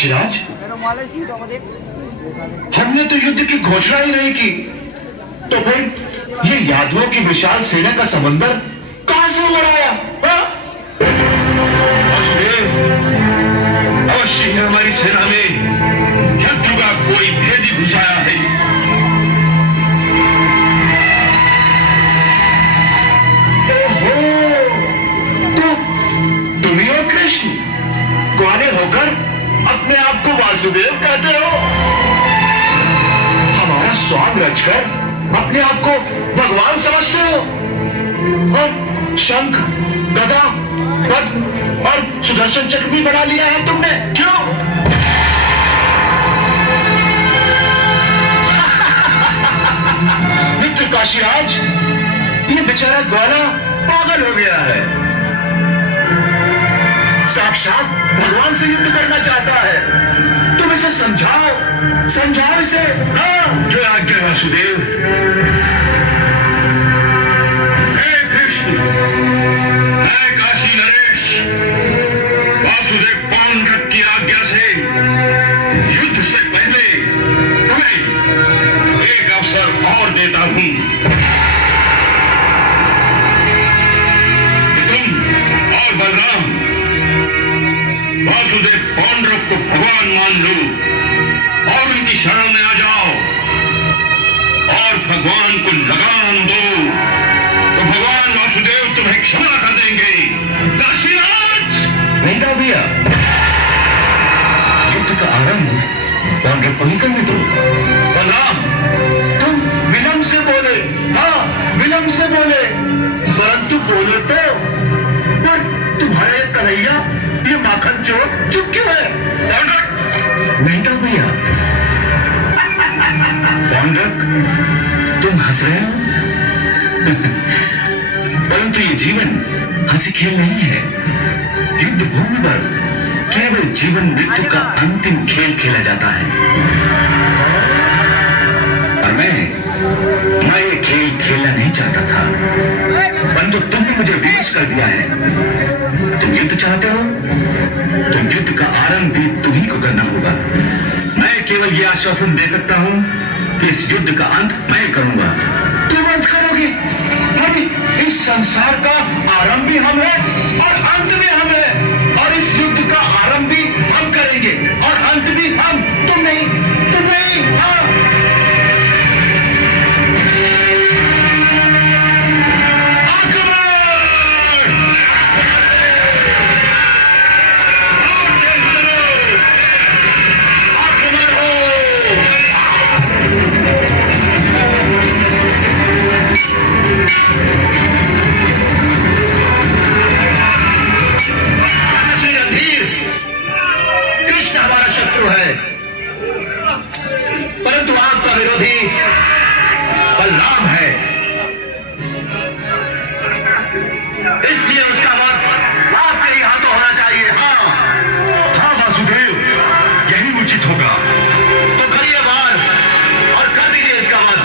काशीराज, हमने तो युद्ध की घोषणा ही नहीं की, तो फिर ये यादवों की विशाल सेना का समंदर कहां से उड़ाया? अवश्य ही हमारी सेना में शत्रु का कोई भेदी घुसाया है। तो तुम ही हो कृष्ण, ग्वाले होकर अपने आप को वासुदेव कहते हो, हमारा स्वांग रचकर अपने आप को भगवान समझते हो, और शंख, गदा, पद्म और सुदर्शन चक्र भी बना लिया है तुमने, क्यों? मित्र काशीराज, ये बेचारा ग्वाला पागल हो गया है, साक्षात भगवान से युद्ध करना चाहता है। तुम इसे समझाओ, समझाओ इसे। हाँ, जो आज्ञा वासुदेव। हे कृष्ण, मैं काशी नरेश वासुदेव पौंड्रक की आज्ञा से युद्ध से पहले तुम्हें एक अवसर और देता हूं कि तुम और बलराम वासुदेव पौंड्रक को भगवान मान लो और उनकी शरण में आ जाओ और भगवान को लगाम दो, तो भगवान वासुदेव तुम्हें क्षमा कर देंगे। काशीराज! नहीं भैया, युद्ध का आरंभ पौंड्रक को ही करने दो। बलराम, तुम विलंब से बोले, हाँ विलंब से बोले, परंतु बोले तो, पर तुम्हारा ये कन्हैया, ये माखन चोर चुप क्यों है? पौंड्रक! नहीं तो भैया। पौंड्रक, तुम हंस रहे हो? परंतु ये जीवन हंसी खेल नहीं है। युद्ध भूमि पर केवल जीवन मृत्यु का अंतिम खेल खेला जाता है, और मैं ये खेल खेलना नहीं चाहता था, परंतु तुमने मुझे विवश कर दिया है। तुम युद्ध चाहते हो, तो युद्ध का आरंभ भी तुम्ही को करना होगा। मैं केवल ये आश्वासन दे सकता हूं कि इस युद्ध का अंत मैं करूंगा। तुम अंत करोगे? नहीं, इस संसार का आरंभ भी हम है और अंत भी हम है, और इस युद्ध का आरंभ भी हम करेंगे और अंत भी हम। तुम नहीं, तुम नहीं। हाँ। परंतु आपका विरोधी बलराम है, इसलिए उसका वध आपके ही हाथों होना चाहिए। हाँ वासुदेव, यही उचित होगा। तो करिए वार और कर दीजिए इसका वध।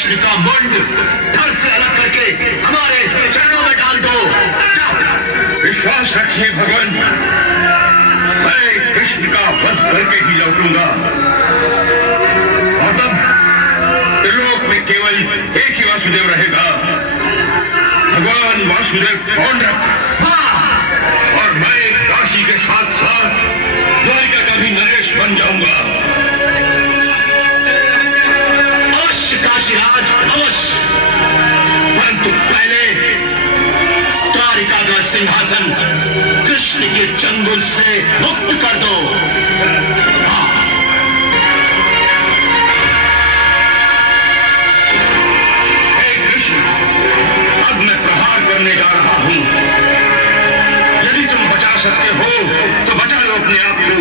कृष्ण का मुंड धड़ से अलग करके हमारे चरणों में डाल दो। जाओ। विश्वास रखिए भगवान, मैं कृष्ण का वध करके ही लौटूंगा और तब त्रिलोक में केवल एक ही वासुदेव रहेगा, भगवान वासुदेव पौंड्रक। और मैं काशी के साथ साथ द्वारिका का भी नरेश बन जाऊंगा। अवश्य काशीराज, अवश्य, परंतु पहले द्वारिका का सिंहासन कृष्ण के चंगुल से मुक्त कर दो। हे कृष्ण, अब मैं प्रहार करने जा रहा हूं। यदि तुम बचा सकते हो तो बचा लो अपने आप को।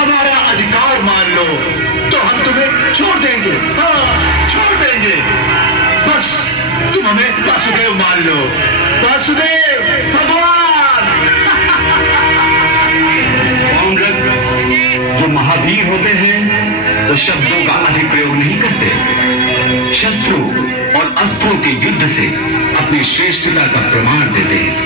हमारा अधिकार मान लो तो हम तुम्हें छोड़ देंगे। हाँ, छोड़ देंगे। बस तुम हमें वासुदेव मान लो। वासुदेव भगवान। जो महावीर होते हैं वो शब्दों का अधिक प्रयोग नहीं करते, शस्त्रों और अस्त्रों के युद्ध से अपनी श्रेष्ठता का प्रमाण देते हैं।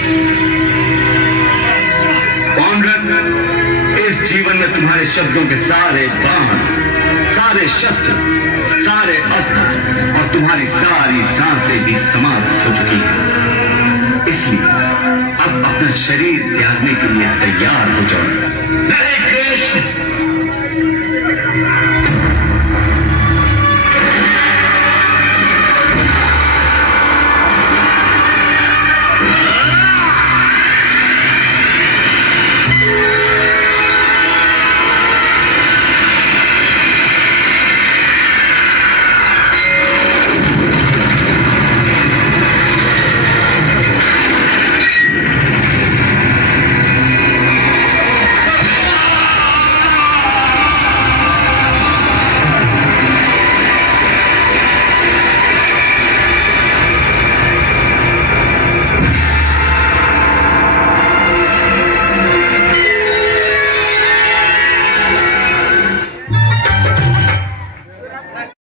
इस जीवन में तुम्हारे शब्दों के सारे बाण, सारे शस्त्र, सारे अस्त्र और तुम्हारी सारी सांसें भी समाप्त हो चुकी हैं। इसलिए अब अपना शरीर त्यागने के लिए तैयार हो जाओ।